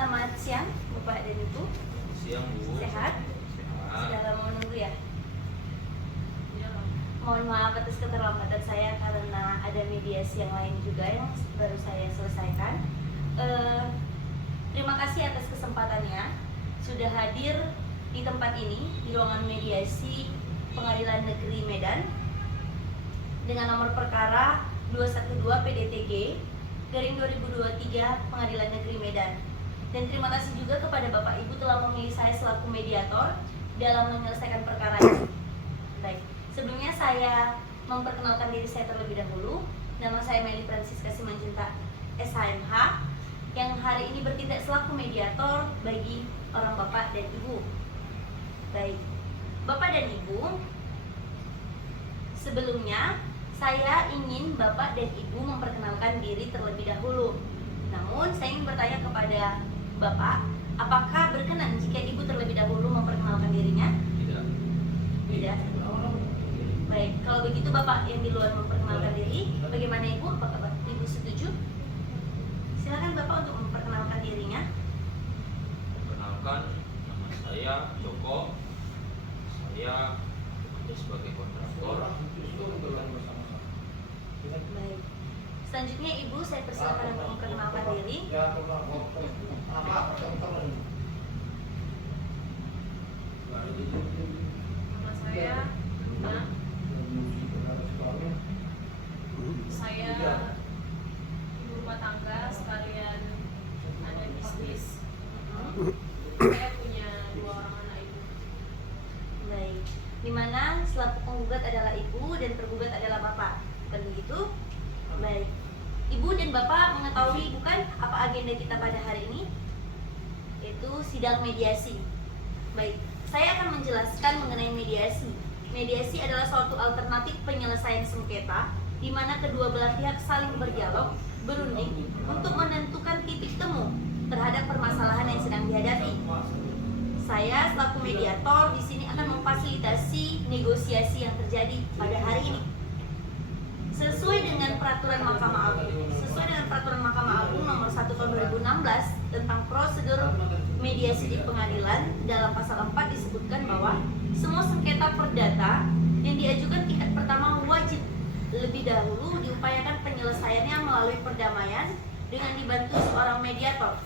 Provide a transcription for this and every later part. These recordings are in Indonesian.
Selamat siang, Bapak dan Ibu. Siang, Bu. Sehat? Sehat. Sudah lama menunggu ya? Mohon maaf atas keterlambatan saya karena ada mediasi yang lain juga yang baru saya selesaikan. Terima kasih atas kesempatannya sudah hadir di tempat ini, di ruangan mediasi Pengadilan Negeri Medan dengan nomor perkara 212 PDTG garing 2023 Pengadilan Negeri Medan. Dan terima kasih juga kepada Bapak Ibu telah memilih saya selaku mediator dalam menyelesaikan perkara ini. Baik, sebelumnya saya memperkenalkan diri saya terlebih dahulu. Nama saya Meli Francisca Simanjuntak, SHMH, yang hari ini bertindak selaku mediator bagi orang Bapak dan Ibu. Baik, Bapak dan Ibu, sebelumnya saya ingin Bapak dan Ibu memperkenalkan diri terlebih dahulu. Namun saya ingin bertanya kepada Bapak, apakah berkenan jika Ibu terlebih dahulu memperkenalkan dirinya? Tidak. Tidak. Baik, kalau begitu Bapak yang di luar memperkenalkan diri, bagaimana Ibu? Apakah Ibu setuju? Silakan Bapak untuk memperkenalkan dirinya. Perkenalkan, nama saya Joko. Saya bekerja sebagai kontraktor. Baik. Selanjutnya Ibu, saya persilakan untuk memperkenalkan diri. Nama saya Luna. Saya ibu rumah tangga sekalian ada bisnis. Saya punya 2 orang anak ibu. Baik. Dimana selaku penggugat adalah Ibu dan tergugat adalah Bapak. Bukan begitu? Baik. Ibu dan Bapak mengetahui bukan apa agenda kita pada hari ini? Yaitu sidang mediasi. Baik, saya akan menjelaskan mengenai mediasi. Mediasi adalah suatu alternatif penyelesaian sengketa di mana kedua belah pihak saling berdialog, berunding untuk menentukan titik temu terhadap permasalahan yang sedang dihadapi. Saya selaku mediator di sini akan memfasilitasi negosiasi yang terjadi pada hari ini. Sesuai dengan peraturan Mahkamah Agung nomor 1 tahun 2016 tentang prosedur mediasi di pengadilan, dalam pasal 4 disebutkan bahwa semua sengketa perdata yang diajukan tingkat pertama wajib lebih dahulu diupayakan penyelesaiannya melalui perdamaian dengan dibantu seorang mediator.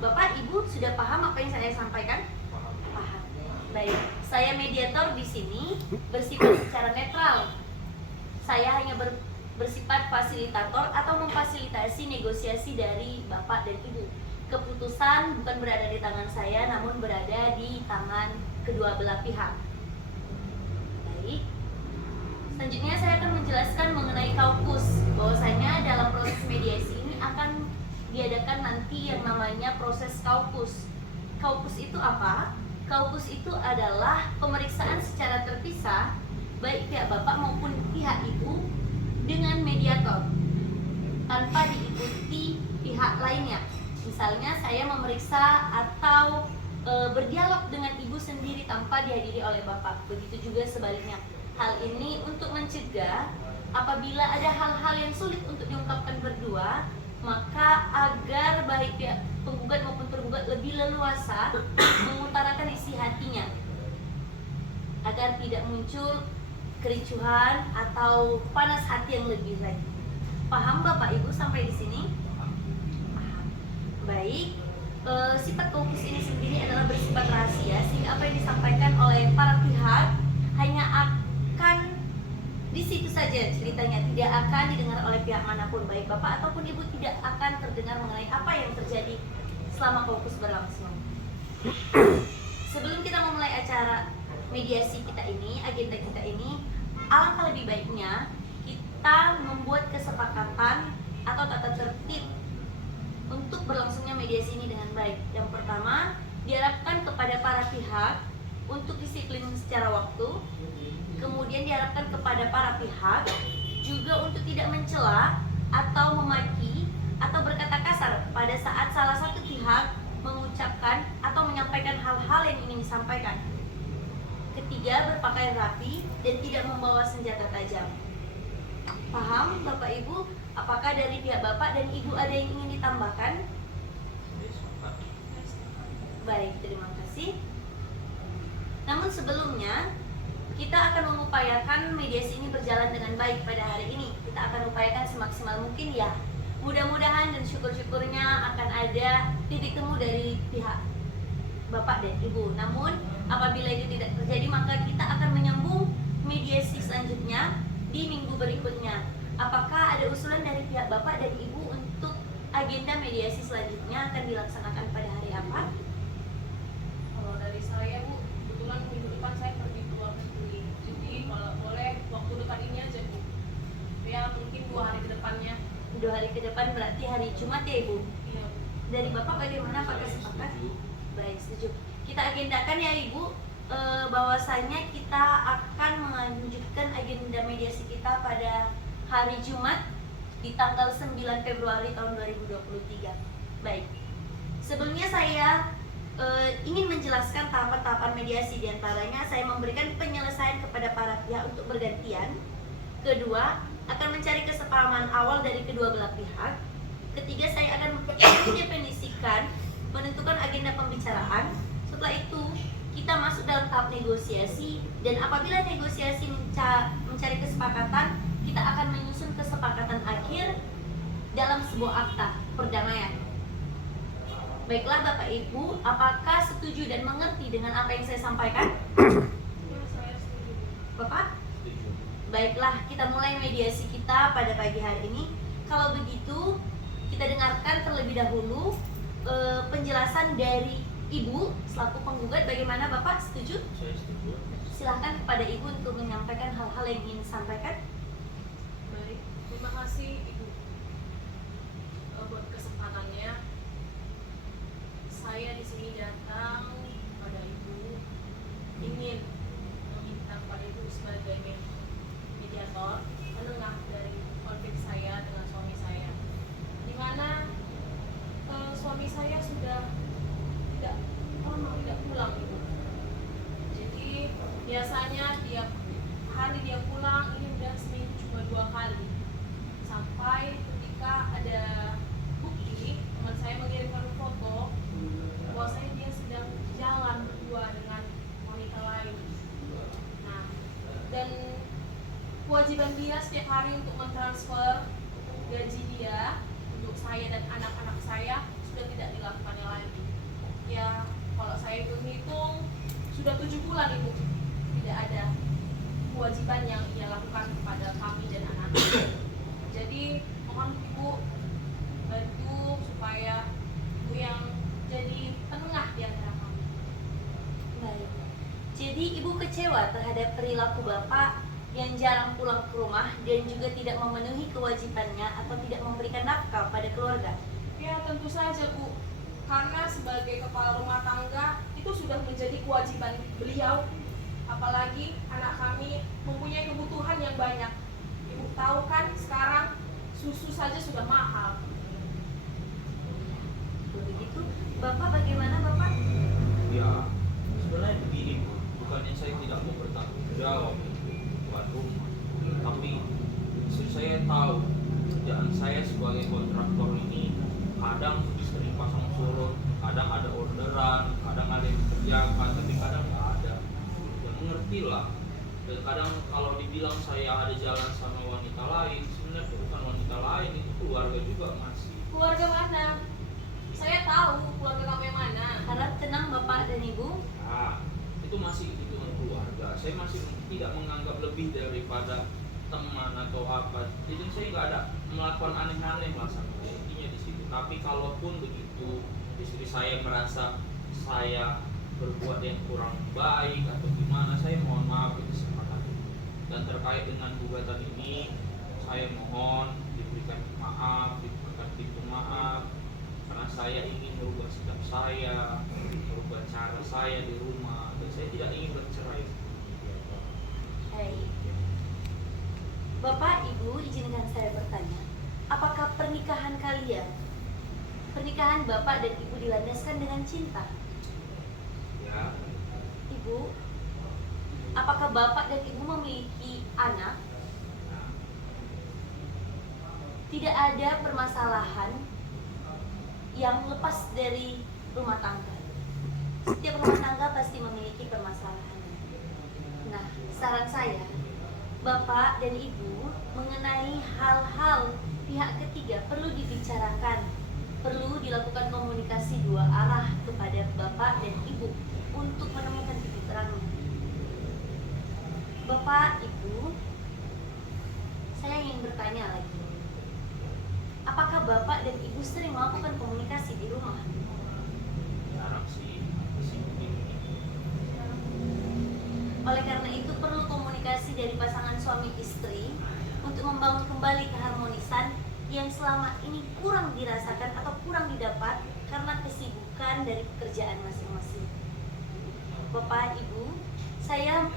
Bapak, Ibu sudah paham apa yang saya sampaikan? Paham. Baik, saya mediator di sini bersifat secara netral. Saya hanya bersifat fasilitator atau memfasilitasi negosiasi dari Bapak dan Ibu. Keputusan bukan berada di tangan saya, namun berada di tangan kedua belah pihak. Baik. Selanjutnya saya akan menjelaskan mengenai kaukus. Bahwasanya dalam proses mediasi ini akan diadakan nanti yang namanya proses kaukus. Kaukus itu apa? Kaukus itu adalah pemeriksaan secara terpisah baik pihak Bapak maupun pihak Ibu dengan mediator tanpa diikuti pihak lainnya. Misalnya saya memeriksa atau berdialog dengan Ibu sendiri tanpa dihadiri oleh Bapak. Begitu juga sebaliknya. Hal ini untuk mencegah apabila ada hal-hal yang sulit untuk diungkapkan berdua, maka agar baik pihak penggugat maupun tergugat lebih leluasa mengutarakan isi hatinya agar tidak muncul kericuhan atau panas hati yang lebih lagi. Paham Bapak Ibu sampai di sini? Paham. Baik. Sifat kaukus ini sendiri adalah bersifat rahasia sehingga apa yang disampaikan oleh para pihak hanya akan di situ saja ceritanya, tidak akan didengar oleh pihak manapun, baik Bapak ataupun Ibu tidak akan terdengar mengenai apa yang terjadi selama kaukus berlangsung. Sebelum kita memulai acara mediasi kita ini, agenda kita ini, alangkah lebih baiknya kita membuat kesepakatan atau tata tertib untuk berlangsungnya mediasi ini dengan baik. Yang pertama, diharapkan kepada para pihak untuk disiplin secara waktu. Kemudian diharapkan kepada para pihak juga untuk tidak mencela atau memaki atau berkata kasar pada saat salah satu pihak mengucapkan atau menyampaikan hal-hal yang ingin disampaikan. Ketiga, berpakaian rapi dan tidak membawa senjata tajam. Paham Bapak Ibu? Apakah dari pihak Bapak dan Ibu ada yang ingin ditambahkan? Baik, terima kasih. Namun sebelumnya, kita akan mengupayakan mediasi ini berjalan dengan baik pada hari ini. Kita akan upayakan semaksimal mungkin ya. Mudah-mudahan dan syukur-syukurnya akan ada titik temu dari pihak Bapak dan Ibu. Namun, apabila itu tidak terjadi, maka kita akan menyambung mediasi selanjutnya di minggu berikutnya. Apakah ada usulan dari pihak Bapak dan Ibu untuk agenda mediasi selanjutnya akan dilaksanakan pada hari apa? Kalau dari saya Bu, kebetulan minggu depan saya pergi keluar negeri. Jadi kalau boleh waktu dekat ini aja Bu. Ya mungkin 2 hari ke depannya. 2 hari ke depan berarti hari Jumat ya Ibu? Iya Bu. Dari Bapak bagaimana? Apakah Saya sepakat? setuju. Baik, setuju. Kita agendakan ya Ibu, bahwasanya kita akan melanjutkan agenda mediasi kita pada hari Jumat di tanggal 9 Februari tahun 2023. Baik. Sebelumnya saya ingin menjelaskan tahapan-tahapan mediasi. Di antaranya saya memberikan penyelesaian kepada para pihak untuk bergantian. Kedua, akan mencari kesepahaman awal dari kedua belah pihak. Ketiga, saya akan mendefinisikan, menentukan agenda pembicaraan. Setelah itu, kita masuk dalam tahap negosiasi, dan apabila negosiasi mencari kesepakatan, kita akan menyusun kesepakatan akhir dalam sebuah akta perdamaian. Baiklah Bapak Ibu, apakah setuju dan mengerti dengan apa yang saya sampaikan? Ya, saya setuju Bu. Bapak? Setuju. Baiklah, kita mulai mediasi kita pada pagi hari ini. Kalau begitu, kita dengarkan terlebih dahulu penjelasan dari Ibu selaku penggugat. Bagaimana Bapak, setuju? Saya setuju. Silahkan kepada Ibu untuk menyampaikan hal-hal yang ingin disampaikan. Baik, terima kasih Ibu buat kesempatannya. Saya di sini datang pada Ibu ingin meminta kepada Ibu sebagai mediator, penengah dari konflik saya dengan suami saya, di mana suami saya sudah tidak pulang Ibu. Jadi biasanya tiap hari dia pulang, ini udah seminggu cuma 2 kali. Sampai ketika ada bukti, teman saya mengirimkan foto bahwasanya dia sedang jalan berdua dengan wanita lain. Nah, dan kewajiban dia setiap hari untuk mentransfer gaji dia untuk saya dan anak-anak saya sudah tidak dilakukannya lagi. Ya, kalau saya hitung-hitung sudah 7 bulan Ibu tidak ada kewajiban yang ia lakukan kepada kami dan anak. Jadi mohon Ibu bantu supaya Ibu yang jadi penengah di antara kami. Baik. Jadi Ibu kecewa terhadap perilaku Bapak yang jarang pulang ke rumah dan juga tidak memenuhi kewajibannya atau tidak memberikan nafkah pada keluarga. Ya tentu saja Bu, karena sebagai kepala rumah tangga itu sudah menjadi kewajiban beliau. Apalagi anak kami mempunyai kebutuhan yang banyak. Ibu tahu kan sekarang susu saja sudah mahal. Begitu. Bapak bagaimana Bapak? Ya, sebenarnya begini Bu, bukannya saya tidak mau bertanggung jawab buat rumah, tapi istri saya tahu kerjaan saya sebagai kontraktor ini kadang sering pasang surut, kadang ada orderan, kadang ada yang dikerjakan, tapi kadang nggak ada. Ya mengertilah. Dan kadang kalau dibilang saya ada jalan sama wanita lain, sebenarnya bukan wanita lain, itu keluarga juga masih. Keluarga mana? Saya tahu keluarga kamu yang mana. Harap tenang Bapak dan Ibu. Nah, itu masih hitungan keluarga. Saya masih tidak menganggap lebih daripada teman atau apa. Jadi saya nggak ada melakukan aneh-aneh lah sama dia. Intinya di situ. Tapi kalaupun begitu istri saya merasa saya berbuat yang kurang baik atau gimana, saya mohon maaf itu sepakati. Dan terkait dengan gugatan ini, saya mohon diberikan maaf, diberikan pintu maaf, karena saya ingin merubah sikap saya, merubah cara saya di rumah, dan saya tidak ingin bercerai. Hai. Bapak, Ibu, izinkan saya bertanya. Apakah pernikahan kalian, pernikahan Bapak dan Ibu dilandaskan dengan cinta? Ya, Ibu, apakah Bapak dan Ibu memiliki anak? nah, Tidak ada permasalahan yang lepas dari rumah tangga. Setiap rumah tangga pasti memiliki permasalahan. Nah, saran saya, Bapak dan Ibu mengenai hal-hal pihak ketiga perlu dibicarakan, perlu dilakukan komunikasi dua arah kepada Bapak dan Ibu untuk menemukan titik terangnya. Bapak, Ibu, saya ingin bertanya lagi. Apakah Bapak dan Ibu sering melakukan komunikasi di rumah? Jarang sih ini. Oleh karena itu perlu komunikasi dari pasangan suami istri untuk membangun kembali keharmonisan yang selama ini kurang dirasakan atau kurang didapat karena kesibukan dari pekerjaan masing-masing. Bapak, Ibu, saya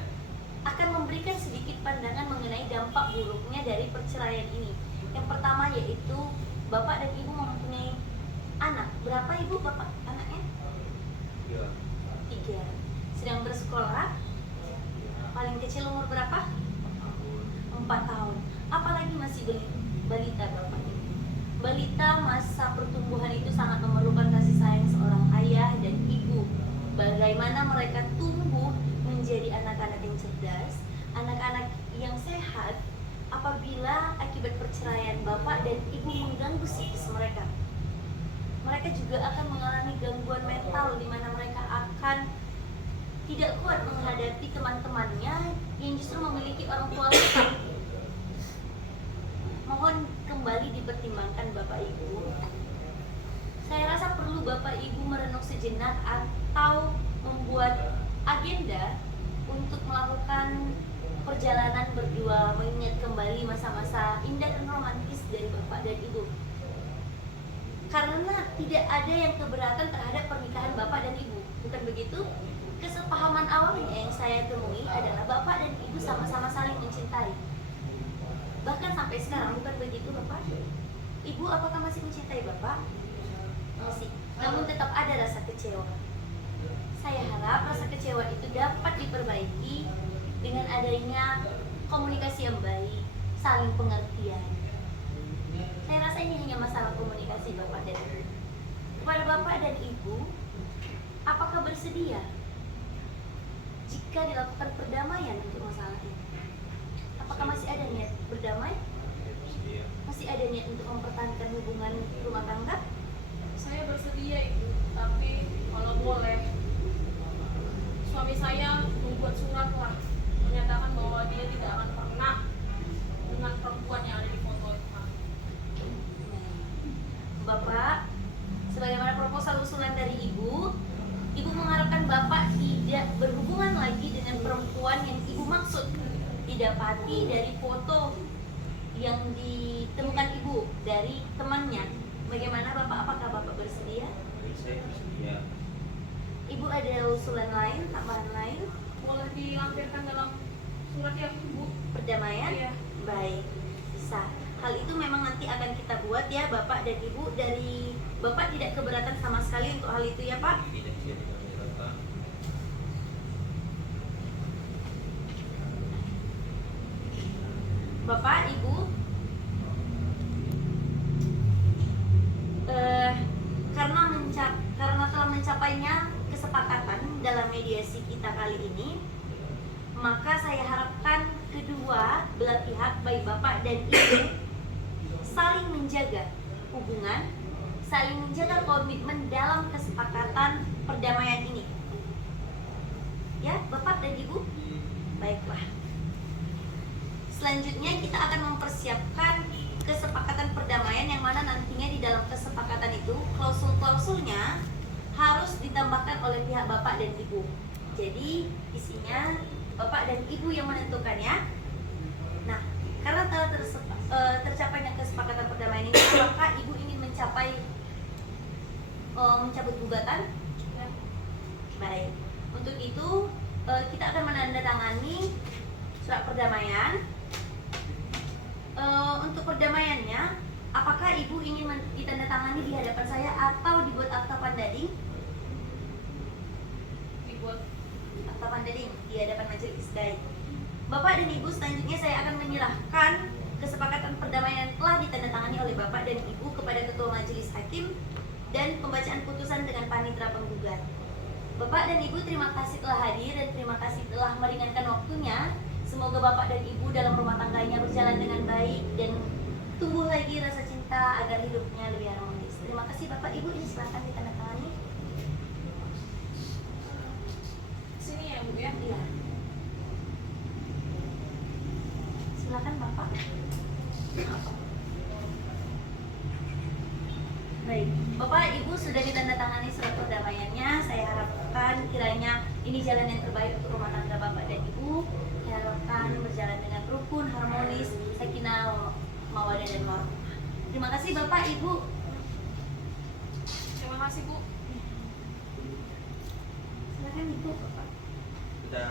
akan memberikan sedikit pandangan mengenai dampak buruknya dari perceraian ini. Yang pertama yaitu Bapak dan Ibu mempunyai anak. Berapa Ibu Bapak anaknya? 3. Sedang bersekolah. Paling kecil umur berapa? 4 tahun. Apalagi masih balita Bapak ini. Balita masa pertumbuhan itu sangat memerlukan kasih sayang seorang ayah dan ibu. Bagaimana mereka tumbuh menjadi anak-anak yang cerdas, anak-anak yang sehat apabila akibat perceraian Bapak dan Ibu mengganggu psikis mereka. Mereka juga akan mengalami gangguan mental di mana mereka akan tidak kuat menghadapi teman-temannya yang justru memiliki orang tua lengkap. Mohon kembali dipertimbangkan Bapak Ibu. Saya rasa perlu Bapak Ibu merenung sejenak atau membuat agenda untuk melakukan perjalanan berdua, mengingat kembali masa-masa indah dan romantis dari Bapak dan Ibu. Karena tidak ada yang keberatan terhadap pernikahan Bapak dan Ibu, bukan begitu? Kesepahaman awalnya yang saya temui adalah Bapak dan Ibu sama-sama saling mencintai. Bahkan sampai sekarang, bukan begitu Bapak? Ibu apakah masih mencintai Bapak? Masih, namun tetap ada rasa kecewa. Saya harap rasa kecewa itu dapat diperbaiki dengan adanya komunikasi yang baik, saling pengertian. Saya rasa ini hanya masalah komunikasi Bapak dan Ibu. Kepada Bapak dan Ibu, apakah bersedia jika dilakukan perdamaian untuk masalah ini? Apakah masih ada niat berdamai? Masih ada niat untuk mempertahankan hubungan rumah tangga? Saya bersedia Ibu, tapi kalau boleh suami saya membuat surat lah menyatakan bahwa dia tidak akan pernah dengan perempuan yang ada di foto itu. Bapak, sebagaimana proposal usulan dari Ibu, Ibu mengharapkan Bapak tidak berhubungan lagi dengan perempuan yang Ibu maksud didapati dari foto yang ditemukan Ibu dari temannya. Bagaimana Bapak? Apakah Bapak bersedia? Saya bersedia. Ibu ada usulan lain, tambahan lain? Boleh dilampirkan dalam surat ya Bu? Perdamaian? Iya. Baik, bisa. Hal itu memang nanti akan kita buat ya Bapak dan Ibu. Dari Bapak tidak keberatan sama sekali untuk hal itu ya Pak? Tidak keberatan. Bapak, Ibu, karena telah mencapainya kesepakatan dalam mediasi kita kali ini, maka saya harapkan kedua belah pihak, baik Bapak dan Ibu, saling menjaga hubungan, saling menjaga komitmen dalam kesepakatan perdamaian ini. Ya, Bapak dan Ibu? Baiklah. Selanjutnya kita akan mempersiapkan kesepakatan perdamaian yang mana nantinya di dalam kesepakatan itu klausul-klausulnya harus ditambahkan oleh pihak Bapak dan Ibu. Jadi isinya Bapak dan Ibu yang menentukannya. Nah, karena telah tercapainya kesepakatan perdamaian ini, maka Ibu ingin mencabut gugatan. Baik. Untuk itu kita akan menandatangani surat perdamaian. Untuk perdamaiannya, apakah Ibu ingin ditandatangani di hadapan saya atau dibuat akta pandading? Dibuat Akta pandading di hadapan majelis. Baik. Bapak dan Ibu, selanjutnya saya akan menyerahkan kesepakatan perdamaian telah ditandatangani oleh Bapak dan Ibu kepada Ketua Majelis Hakim dan pembacaan putusan dengan panitera penggugat. Bapak dan Ibu terima kasih telah hadir dan terima kasih telah meringankan waktunya. Semoga Bapak dan Ibu dalam rumah tangganya berjalan dengan baik dan tumbuh lagi rasa cinta agar hidupnya lebih harmonis. Terima kasih Bapak Ibu, ini silakan ditandatangani. Sini ya Bu ya. Iya. Silakan Bapak. Baik, Bapak Ibu sudah ditandatangani surat perdamaiannya. Saya harapkan kiranya ini jalan yang terbaik untuk rumah tangga Bapak dan Ibu. Saya harapkan berjalan dengan rukun, harmonis, sakinah, mawaddah dan warahmah. Terima kasih Bapak Ibu. Terima kasih Bu. Silakan Ibu Bapak. Kita